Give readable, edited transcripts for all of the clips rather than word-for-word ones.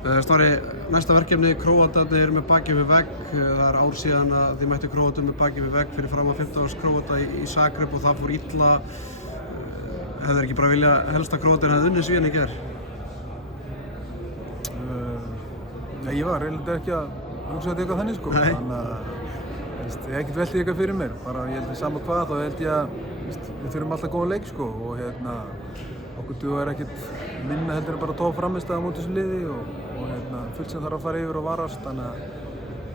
Snorri, næsta verkefni, Króatarnir með bakið við vegg. Það er ár síðan að þið mættu Króatum með bakið við vegg fyrir fram að 15 árs Króata í Zagreb og það fór illa. Hefur ekki bara vilja helst að Króatir hefði unnið Svíana í gær? Nei, ég var reyndar ekki að hugsa þetta eitthvað þannig sko. Þannig að ég hef ekkert veltið eitthvað fyrir mér. Bara ég held að sama hvað þá held ég að við þurfum alltaf góðan leik sko og okkur dugar ekkert minna heldur en bara tóa frammistaða á móti þessu liði og fullt sem þarf að fara yfir og varast en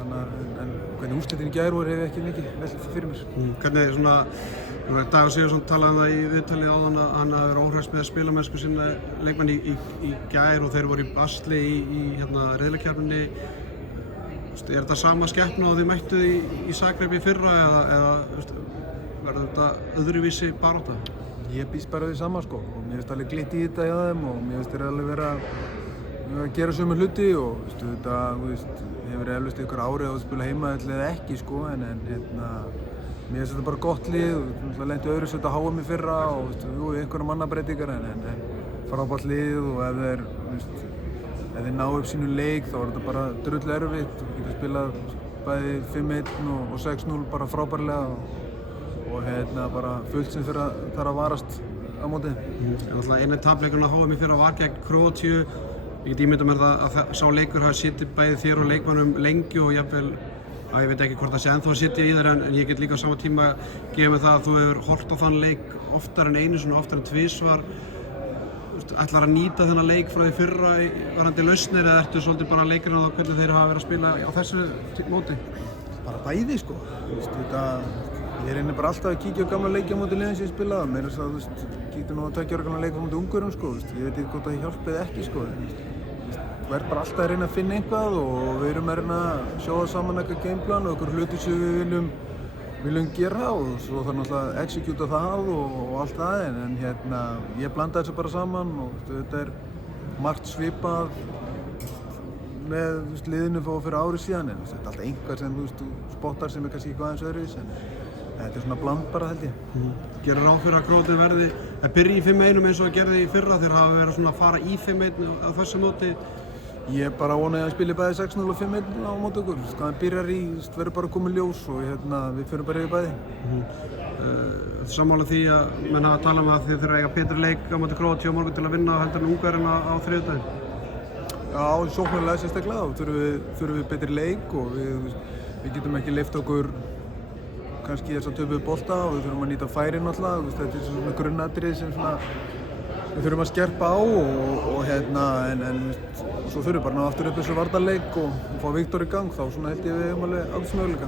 hvernig úrslitin í gær voru hef ég ekki mikið velt fyrir mér. Hvernig svona, Dagur Sigurðsson talaði um það í viðtalið áðan að hann hafi verið óhress með spilamennsku sinna leikmenn í gær og þeir voru í basli í riðlakeppninni. Er þetta sama skepna og þið mættuð í Zagreb í fyrra eða verður þetta öðruvísi barátta? Ég býst bara við sama sko og mér finnst alveg glitt í þetta hjá þeim og mér finnst þeir alveg vera að gera sömu hluti og þetta hefur eflaust ykkur árið að spila heima eða ekki sko en mér finnst þetta bara gott lið og lendi öðru set að HM í fyrra og einhverja mannabreytingar en frábært lið og ef þeir ná upp sínu leik þá er þetta bara drull erfitt og geta spilað bæði 5-1 og 6-0 bara frábærlega og bara fullt sem þarf að varast á móti. Einu tapleikurinn á HM í fyrra var gegn Króatíu. Ég get ímyndað mér að sá leikur hafi sitið bæði þér og leikmönnum lengi og jafnvel, ég veit ekki hvort það sé ennþá að sitja í þér en ég get líka á sama tíma gefið mig það að þú hefur horft á þann leik oftar en einu sinni, oftar en tvisvar. Ætlar að nýta þennan leik frá því fyrra varðandi lausnir eða ertu svolítið bara leikurinn á hvernig þeir hafa verið að spila á þessu móti? Bara bæði sko. Ég reynir bara alltaf að kíkja á gamla leiki á móti liðin sem ég spilaði. Meira þess að kíkti nú á 2 ára gamla leik á móti Ungverjum sko. Ég veit ekki hvort það hjálpi eða ekki sko. Við erum bara alltaf að reyna að finna eitthvað og við erum að reyna að sjóða saman eitthvað gameplan og einhver hluti sem við viljum gera og svo þarf náttúrulega að execúta það og allt það en ég blanda þessu bara saman og þetta er margt svipað með liðinu fyrir ári síðan en þetta er alltaf einhver sem þú spottar sem er kannski eitthvað aðeins öðruvísi en þetta er svona bland bara held ég. Gerir ráð fyrir að Króatir verði að byrja í 5-1 eins og að gerði í fyrra þegar hafa verið svona að fara í 5-1 á þessu móti? Ég bara vona að spila bæði 6-0 og 5-1 á móti okkur. Hvað það byrjar í verður bara að koma í ljós og við förum bara yfir bæði. Sammála því að menn hafa talað um að þið þurfa að eiga betri leik á móti Króatíu á morgun til að vinna heldur en Ungverjana á þriðjudaginn? Já, sóknarlega sérstaklega. Þá þurfum við betri leik og við getum ekki leyft okkur kannski þess að töpuðu bolta og við þurfum að nýta færin alltaf. Þetta er svona grunnatriði sem við þurfum að skerpa á og svo þurfum við bara að ná aftur upp þessu varnarleik og fá Viktor í gang, þá held ég við höfum alveg ágætismöguleika.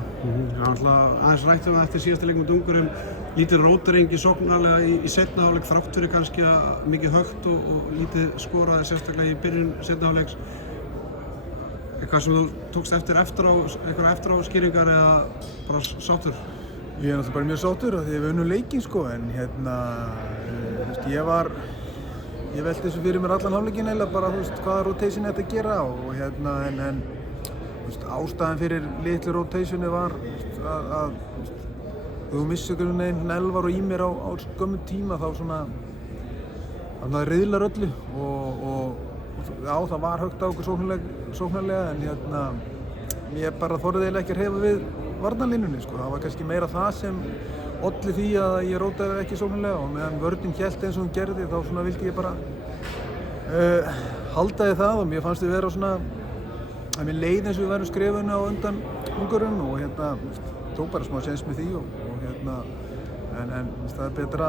Aðeins rættum við eftir síðasta leik með Ungverjum, lítið róteringi sóknarlega í seinna hálfleik þrátt fyrir kannski að mikið högt og lítið skoraði sérstaklega í byrjun seinna hálfleiks. Eitthvað sem þú tókst eftir á skýringar eða bara sáttur? Ég er náttúrulega bara mjög sáttur af því að við unnum leikinn sko en ég velti þessu fyrir mér allan hálfleikinn eiginlega bara hvaða rotation ég ætti að gera og ástæðan fyrir litlu rotationi var að þú missir einhvern veginn Elvar og Ímir á skömmum tíma þá það riðlar öllu og já það var högt á okkur sóknarlega en ég bara þorði eiginlega ekki að hreyfa við varnarlínunni sko, það var kannski meira það sem olli því að ég rótaði ekki sóknarlega og meðan vörnin hélt eins og hún gerði þá vildi ég bara halda því það og mér fannst þið vera að mér leið eins og við værum skrefinu á undan Ungverjum og tók bara smá séns með því en það er betra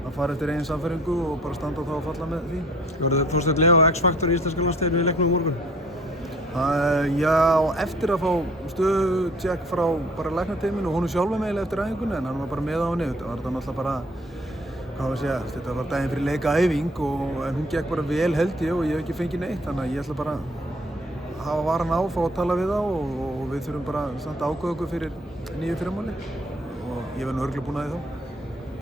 að fara eftir eigin sannfæringu og bara standa þá og falla með því. Verður Þorsteinn Leó X-faktor í íslenska landsliðinu í leiknum á morgun? Já, eftir að fá stöðucheck frá bara læknateyminu og honum sjálfum eiginlega eftir æfingunni en hann var bara með á henni. Þetta var náttúrulega bara, þetta var daginn fyrir leikaæfing en hún gekk bara vel held ég og ég hef ekki fengið neitt þannig að ég ætla bara að hafa varan á, fá að tala við þá og við þurfum bara samt að ákveða okkur fyrir nýju fyrramálið og ég verð nú örugglega búinn að því þá.